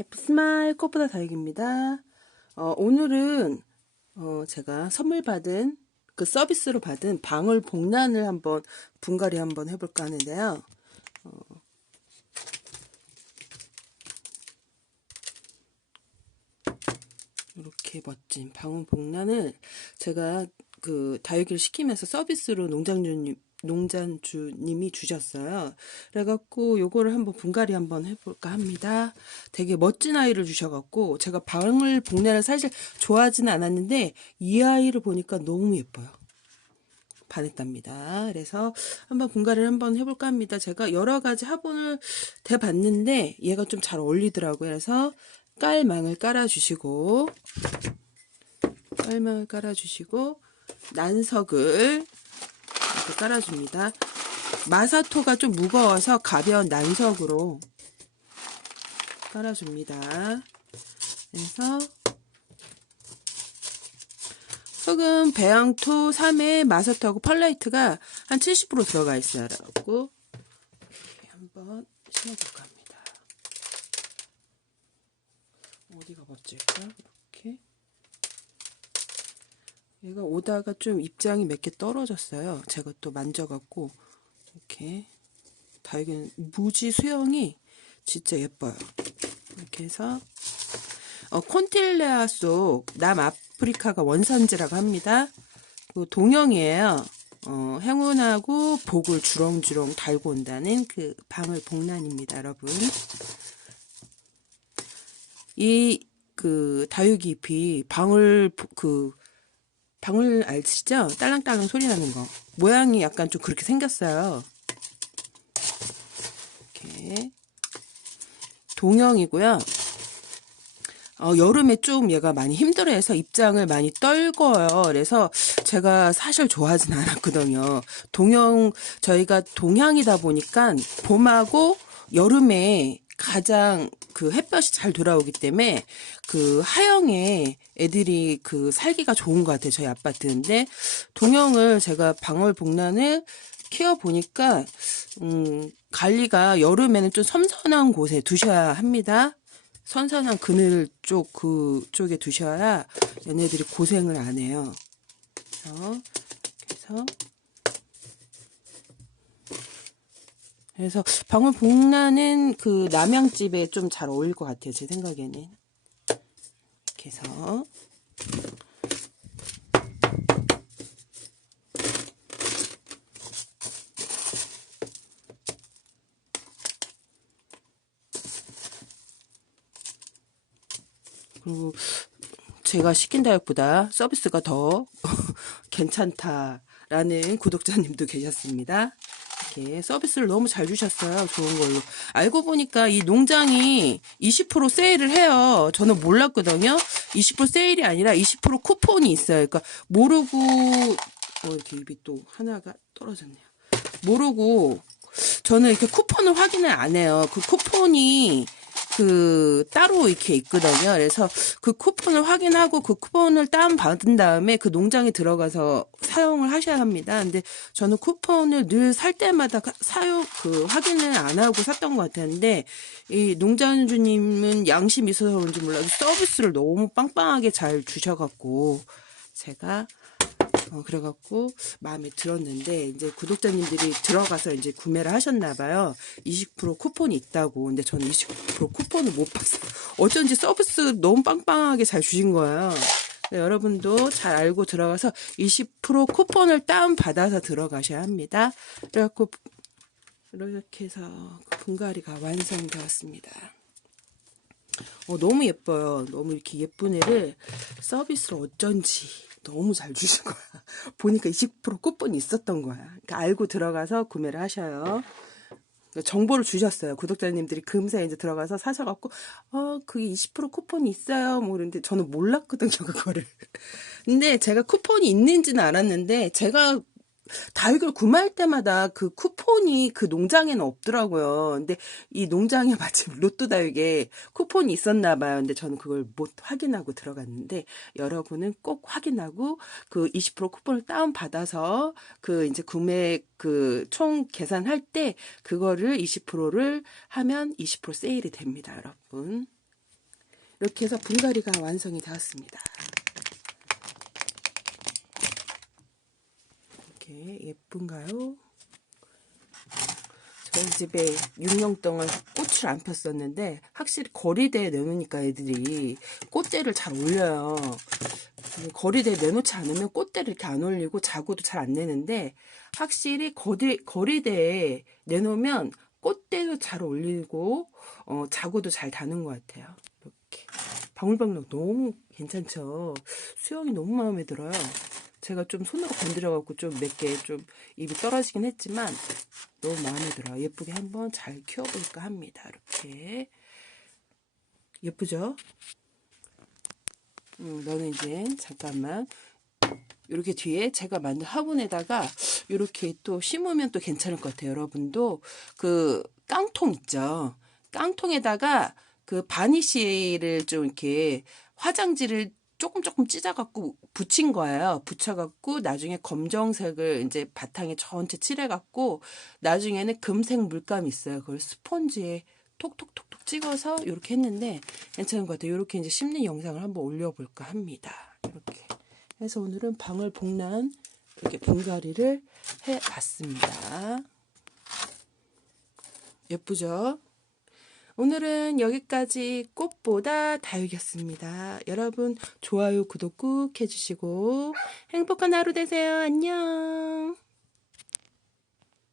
해피스마일 꽃보다 다육입니다. 어, 오늘은 어, 제가 선물 받은 그 서비스로 받은 방울 복란을 한번 분갈이 한번 해볼까 하는데요. 어, 이렇게 멋진 방울 복란을 제가 그 다육이를 시키면서 서비스로 농장주님 농장주님이 주셨어요. 그래갖고 요거를 한번 분갈이 한번 해볼까 합니다. 되게 멋진 아이를 주셔갖고 제가 방울 복례를 사실 좋아하지는 않았는데 이 아이를 보니까 너무 예뻐요. 반했답니다. 그래서 한번 분갈이를 한번 해볼까 합니다. 제가 여러 가지 화분을 대봤는데 얘가 좀 잘 어울리더라고요. 그래서 깔망을 깔아주시고 깔망을 깔아주시고 난석을 깔아줍니다. 마사토가 좀 무거워서 가벼운 난석으로 깔아줍니다. 그래서 흙은 배양토 3에 마사토하고 펄라이트가 한 70% 들어가 있어요. 라고 한번 심어볼까 합니다. 어디가 멋질까? 이렇게 얘가 오다가 좀 입장이 몇 개 떨어졌어요. 제가 또 만져갖고 이렇게 다육이는 무지 수영이 진짜 예뻐요. 이렇게 해서 어, 콘틸레아 속 남아프리카가 원산지라고 합니다. 그 동영이에요. 어, 행운하고 복을 주렁주렁 달고 온다는 그 방울 복란입니다, 여러분. 이 그 다육이 잎이 방울 그 방울 알시죠? 딸랑딸랑 소리 나는 거. 모양이 약간 좀 그렇게 생겼어요. 이렇게. 동형이고요. 어, 여름에 좀 얘가 많이 힘들어해서 입장을 많이 떨궈요. 그래서 제가 사실 좋아하진 않았거든요. 동형, 저희가 동향이다 보니까 봄하고 여름에 가장 그 햇볕이 잘 돌아오기 때문에 그 하영에 애들이 그 살기가 좋은 것 같아요. 저희 아파트인데 동영을 제가 방울 복란을 키워 보니까 음 관리가 여름에는 좀 섬선한 곳에 두셔야 합니다. 선선한 그늘 쪽 그 쪽에 두셔야 얘네들이 고생을 안 해요. 그래서 그래서 그래서 방울 복란은 그 남양집에 좀 잘 어울릴 것 같아요. 제 생각에는. 이렇게 해서. 그리고 제가 시킨 다육보다 서비스가 더 괜찮다라는 구독자님도 계셨습니다. 이렇게 서비스를 너무 잘 주셨어요. 좋은 걸로. 알고 보니까 이 농장이 20% 세일을 해요. 저는 몰랐거든요. 20% 세일이 아니라 20% 쿠폰이 있어요. 그러니까 모르고 어, 이렇게 입이 또 하나가 떨어졌네요. 모르고 저는 이렇게 쿠폰을 확인을 안 해요. 그 쿠폰이 그 따로 이렇게 있거든요. 그래서 그 쿠폰을 확인하고 그 쿠폰을 다운 받은 다음에 그 농장에 들어가서 사용을 하셔야 합니다. 근데 저는 쿠폰을 늘 살 때마다 사용 그 확인을 안 하고 샀던 것 같았는데 이 농장주님은 양심이 있어서 그런지 몰라도 서비스를 너무 빵빵하게 잘 주셔갖고 제가 어, 그래갖고 마음에 들었는데 이제 구독자님들이 들어가서 이제 구매를 하셨나봐요. 20% 쿠폰이 있다고. 근데 저는 20% 쿠폰을 못 봤어요. 어쩐지 서비스 너무 빵빵하게 잘 주신 거예요. 네, 여러분도 잘 알고 들어가서 20% 쿠폰을 다운 받아서 들어가셔야 합니다. 그래갖고 이렇게 해서 분갈이가 완성되었습니다. 어, 너무 예뻐요. 너무 이렇게 예쁜 애를 서비스로 어쩐지 너무 잘 주신 거야. 보니까 20% 쿠폰이 있었던 거야. 그러니까 알고 들어가서 구매를 하셔요. 그러니까 정보를 주셨어요. 구독자님들이 금세 이제 들어가서 사셔갖고, 어, 그게 20% 쿠폰이 있어요. 뭐 그런데 저는 몰랐거든요, 그거를. 근데 제가 쿠폰이 있는지는 알았는데, 제가 다육을 구매할 때마다 그 쿠폰이 그 농장에는 없더라고요. 근데 이 농장에 마침 로또 다육에 쿠폰이 있었나 봐요. 근데 저는 그걸 못 확인하고 들어갔는데 여러분은 꼭 확인하고 그 20% 쿠폰을 다운 받아서 그 이제 구매 그 총 계산할 때 그거를 20%를 하면 20% 세일이 됩니다, 여러분. 이렇게 해서 분갈이가 완성이 되었습니다. 이렇게 예쁜가요? 저희 집에 육령덩을 꽃을 안 폈었는데 확실히 거리대에 내놓으니까 애들이 꽃대를 잘 올려요. 거리대에 내놓지 않으면 꽃대를 이렇게 안 올리고 자구도 잘 안 내는데 확실히 거리, 거리대에 내놓으면 꽃대도 잘 올리고 어, 자구도 잘 다는 것 같아요. 이렇게 방울방울 너무 괜찮죠. 수영이 너무 마음에 들어요. 제가 좀 손으로 건드려갖고 좀 몇 개 좀 입이 떨어지긴 했지만 너무 마음에 들어요. 예쁘게 한번 잘 키워볼까 합니다. 이렇게 예쁘죠? 음, 너는 이제 잠깐만 이렇게 뒤에 제가 만든 화분에다가 이렇게 또 심으면 또 괜찮을 것 같아요. 여러분도 그 깡통 있죠. 깡통에다가 그 바니쉬를 좀 이렇게 화장지를 조금 조금 찢어갖고 붙인 거예요. 붙여갖고 나중에 검정색을 이제 바탕에 전체 칠해갖고 나중에는 금색 물감이 있어요. 그걸 스펀지에 톡톡톡톡 찍어서 이렇게 했는데 괜찮은 것 같아요. 이렇게 이제 심는 영상을 한번 올려볼까 합니다. 이렇게 해서 오늘은 방울 복난 이렇게 분갈이를 해봤습니다. 예쁘죠? 오늘은 여기까지 꽃보다 다육이었습니다. 여러분 좋아요, 구독 꾹 해주시고 행복한 하루 되세요. 안녕.